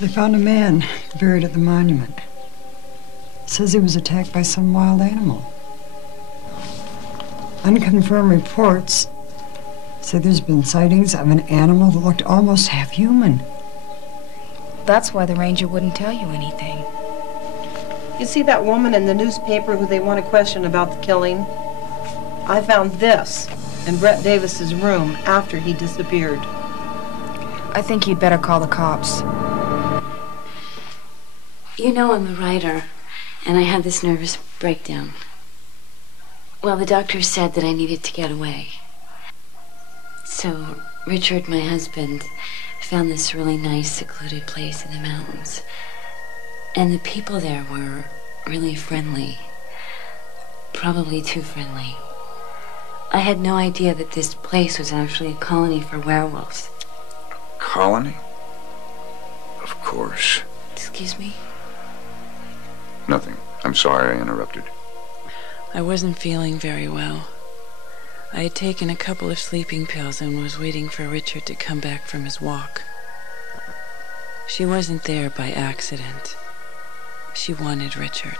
They found a man buried at the monument. Says he was attacked by some wild animal. Unconfirmed reports say there's been sightings of an animal that looked almost half human. That's why the ranger wouldn't tell you anything. You see that woman in the newspaper who they want to question about the killing? I found this in Brett Davis's room after he disappeared. I think you'd better call the cops. You know I'm a writer, and I had this nervous breakdown. Well, the doctor said that I needed to get away. So Richard, my husband, found this really nice, secluded place in the mountains. And the people there were really friendly. Probably too friendly. I had no idea that this place was actually a colony for werewolves. Colony? Of course. Excuse me? Nothing. I'm sorry I interrupted. I wasn't feeling very well. I had taken a couple of sleeping pills and was waiting for Richard to come back from his walk. She wasn't there by accident. She wanted Richard.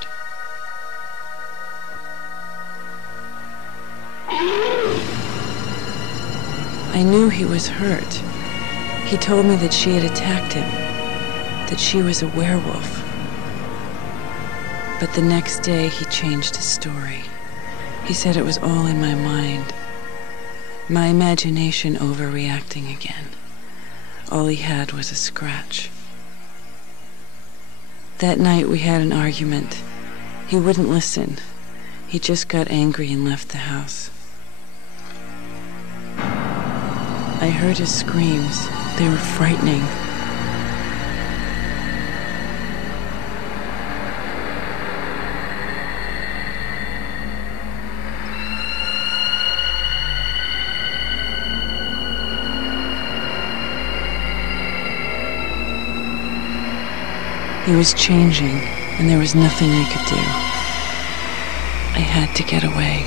I knew he was hurt. He told me that she had attacked him, that she was a werewolf. But the next day he changed his story. He said it was all in my mind. My imagination overreacting again. All he had was a scratch. That night we had an argument. He wouldn't listen. He just got angry and left the house. I heard his screams. They were frightening. He was changing, and there was nothing I could do. I had to get away.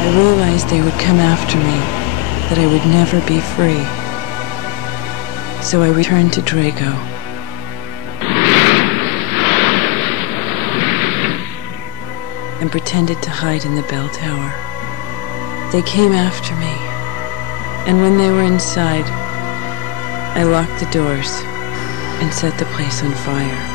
I realized they would come after me, that I would never be free. So I returned to Drago. And pretended to hide in the bell tower. They came after me, and when they were inside, I locked the doors and set the place on fire.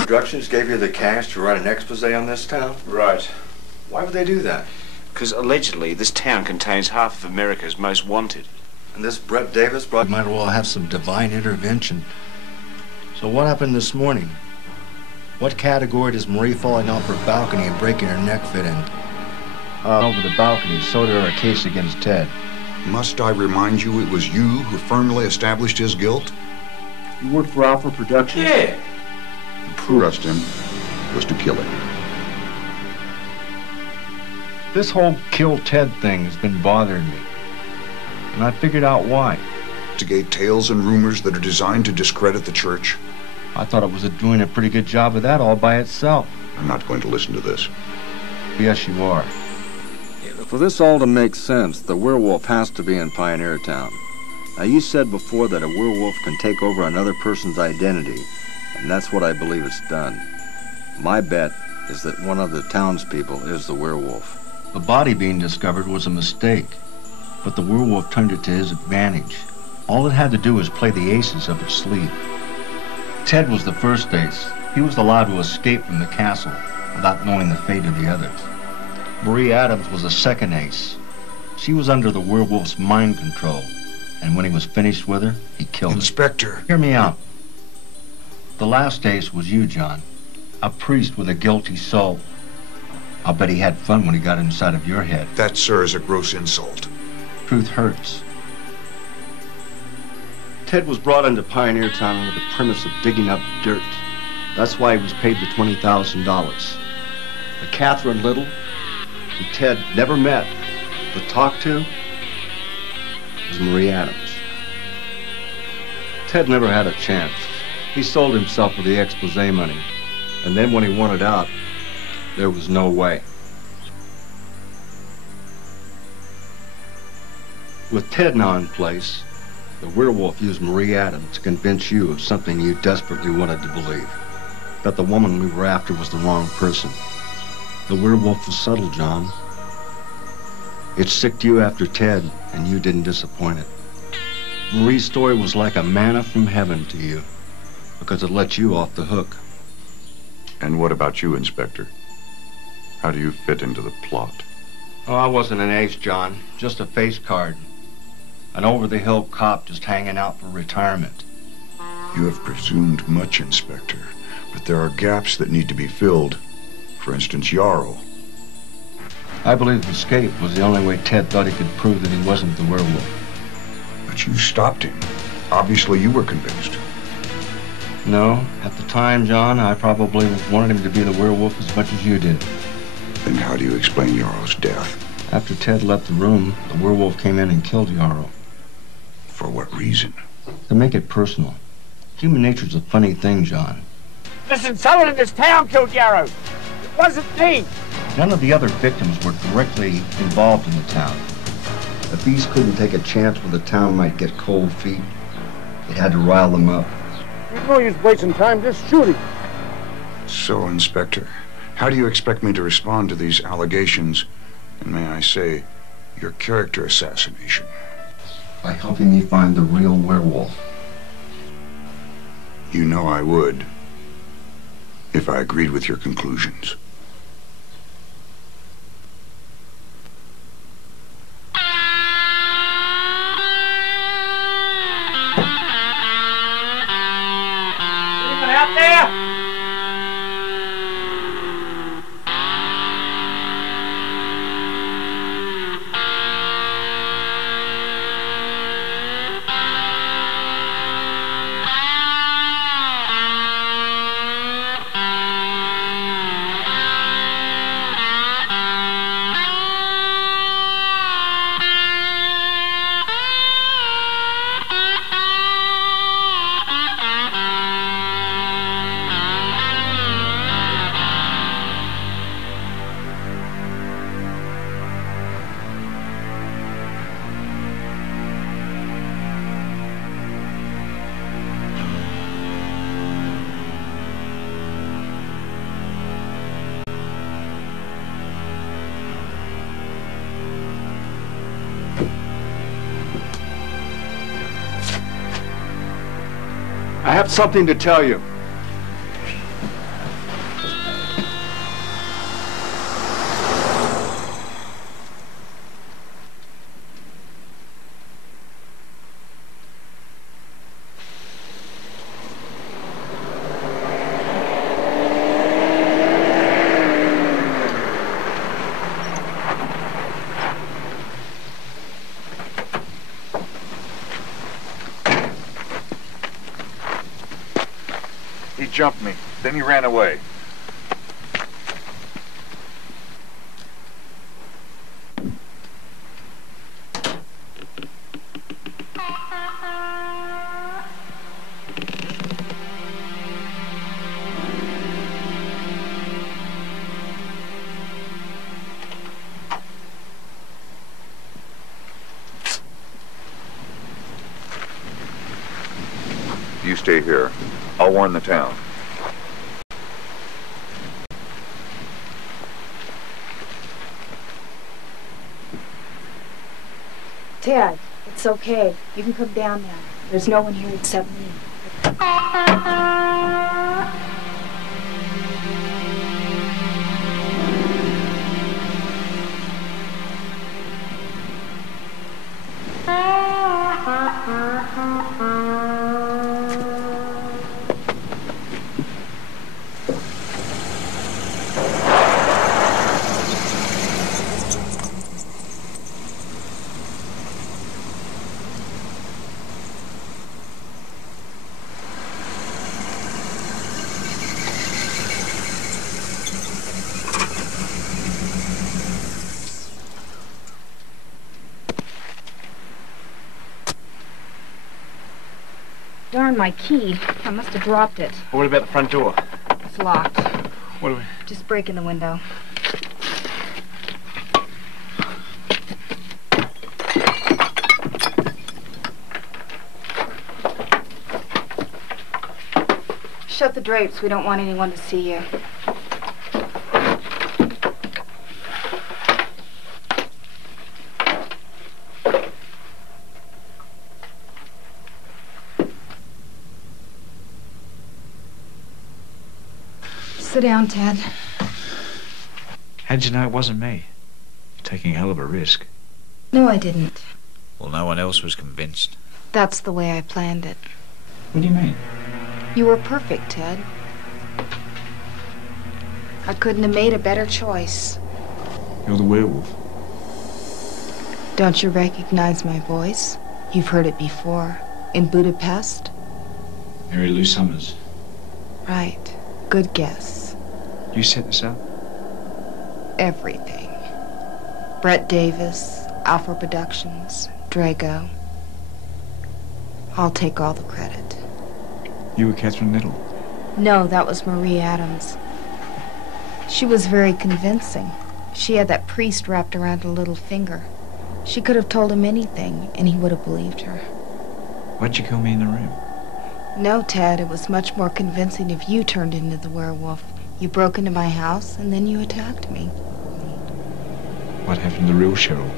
Instructions gave you the cash to write an expose on this town? Right. Why would they do that? Because allegedly this town contains half of America's most wanted. And this Brett Davis brought... Might well have some divine intervention. So what happened this morning? What category does Marie falling off her balcony and breaking her neck fit in? Over the balcony, so did our case against Ted. Must I remind you it was you who firmly established his guilt? You worked for Alpha Productions? Yeah. To arrest him was to kill him. This whole kill Ted thing has been bothering me. And I figured out why. Instigate tales and rumors that are designed to discredit the church. I thought it was doing a pretty good job of that all by itself. I'm not going to listen to this. Yes, you are. For this all to make sense, the werewolf has to be in Pioneer Town. Now, you said before that a werewolf can take over another person's identity, and that's what I believe it's done. My bet is that one of the townspeople is the werewolf. The body being discovered was a mistake, but the werewolf turned it to his advantage. All it had to do was play the aces up its sleeve. Ted was the first ace. He was allowed to escape from the castle without knowing the fate of the others. Marie Adams was the second ace. She was under the werewolf's mind control, and when he was finished with her, he killed her. Inspector. Hear me out. The last ace was you, John. A priest with a guilty soul. I'll bet he had fun when he got inside of your head. That, sir, is a gross insult. Truth hurts. Ted was brought into Pioneer Town under the premise of digging up dirt. That's why he was paid the $20,000. But Catherine Little, who Ted never met but talked to, was Marie Adams. Ted never had a chance. He sold himself for the expose money, and then when he wanted out, there was no way. With Ted now in place, the werewolf used Marie Adams to convince you of something you desperately wanted to believe. That the woman we were after was the wrong person. The werewolf was subtle, John. It sicked you after Ted, and you didn't disappoint it. Marie's story was like a manna from heaven to you, because it let you off the hook. And what about you, Inspector? How do you fit into the plot? Oh, I wasn't an ace, John. Just a face card. An over-the-hill cop just hanging out for retirement. You have presumed much, Inspector, but there are gaps that need to be filled. For instance, Yarrow. I believe escape was the only way Ted thought he could prove that he wasn't the werewolf. But you stopped him. Obviously, you were convinced. No, at the time, John, I probably wanted him to be the werewolf as much as you did. Then how do you explain Yarrow's death? After Ted left the room, the werewolf came in and killed Yarrow. For what reason? To make it personal. Human nature's a funny thing, John. Listen, someone in this town killed Yarrow. It wasn't me. None of the other victims were directly involved in the town. The beast couldn't take a chance where the town might get cold feet. It had to rile them up. There's no use wasting time, just shoot him. So, Inspector, how do you expect me to respond to these allegations, and may I say, your character assassination? By helping me find the real werewolf. You know I would, if I agreed with your conclusions. Anyone out there? have something to tell you. He jumped me. Then he ran away. You stay here. I'll warn the town. Ted, it's okay. You can come down now. There's no one here except me. Darn, my key. I must have dropped it. What about the front door? It's locked. What do we... Just break in the window. Shut the drapes. We don't want anyone to see you. Sit down, Ted. How'd you know it wasn't me? You're taking a hell of a risk. No, I didn't. Well, no one else was convinced. That's the way I planned it. What do you mean? You were perfect, Ted. I couldn't have made a better choice. You're the werewolf. Don't you recognize my voice? You've heard it before. In Budapest? Mary Lou Summers. Right. Good guess. You set this up? Everything. Brett Davis, Alpha Productions, Drago. I'll take all the credit. You were Catherine Nettle? No, that was Marie Adams. She was very convincing. She had that priest wrapped around her little finger. She could have told him anything, and he would have believed her. Why'd you kill me in the room? No, Ted, it was much more convincing if you turned into the werewolf. You broke into my house, and then you attacked me. What happened to the real Cheryl?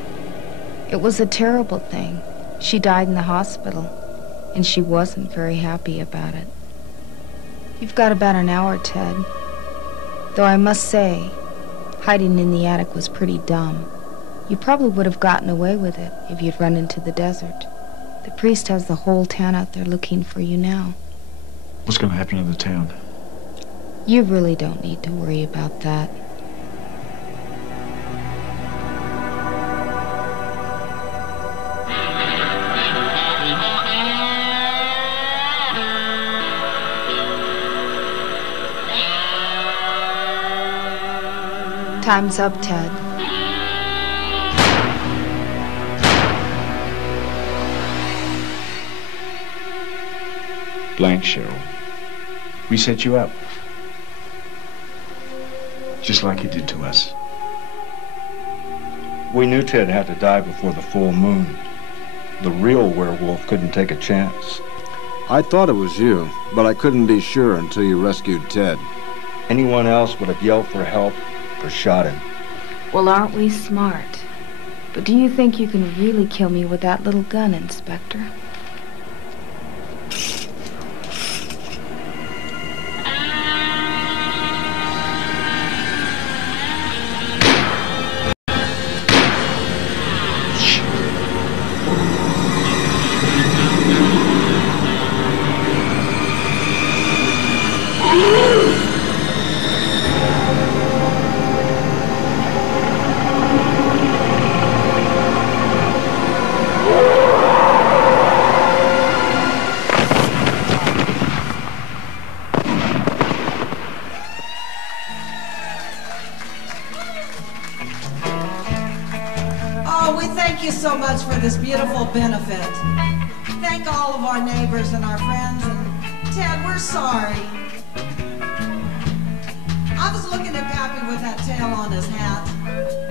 It was a terrible thing. She died in the hospital, and she wasn't very happy about it. You've got about an hour, Ted. Though I must say, hiding in the attic was pretty dumb. You probably would have gotten away with it if you'd run into the desert. The priest has the whole town out there looking for you now. What's going to happen to the town? You really don't need to worry about that. Time's up, Ted. Blank, Cheryl. We set you up. Just like you did to us. We knew Ted had to die before the full moon. The real werewolf couldn't take a chance. I thought it was you, but I couldn't be sure until you rescued Ted. Anyone else would have yelled for help or shot him. Well, aren't we smart? But do you think you can really kill me with that little gun, Inspector? we thank you so much for this beautiful benefit. Thank all of our neighbors and our friends, and Ted, we're sorry. I was looking at Pappy with that tail on his hat,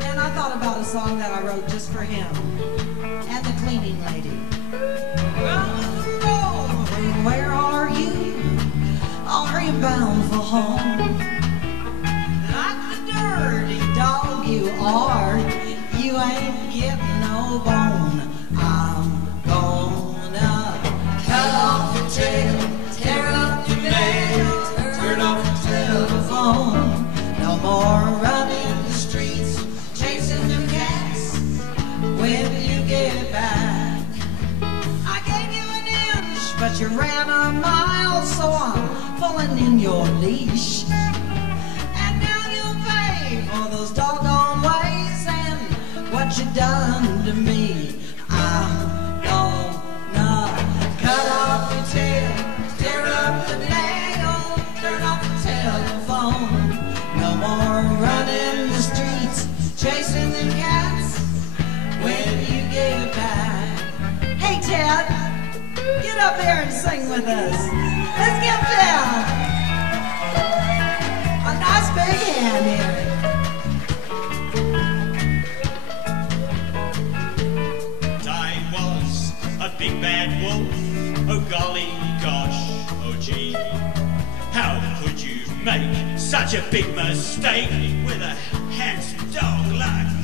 and I thought about a song that I wrote just for him and the cleaning lady. Where are you? Are you bound for home? Like the dirty dog you are, you ain't getting no bone. I'm gonna cut off your tail, tear up your mail, turn off the telephone. No more running the streets, chasing them cats when you get back. I gave you an inch, but you ran a mile, so I'm pulling in your leash. And now you'll pay for those doggone ways and what you done to me. I'm gonna cut off your tail, tear up the nail, turn off the telephone. No more running the streets, chasing them cats when you get back. Hey Ted, get up here and sing with us. Let's give Ted a nice big hand here. A big bad wolf, oh golly gosh, oh gee. How could you make such a big mistake with a handsome dog like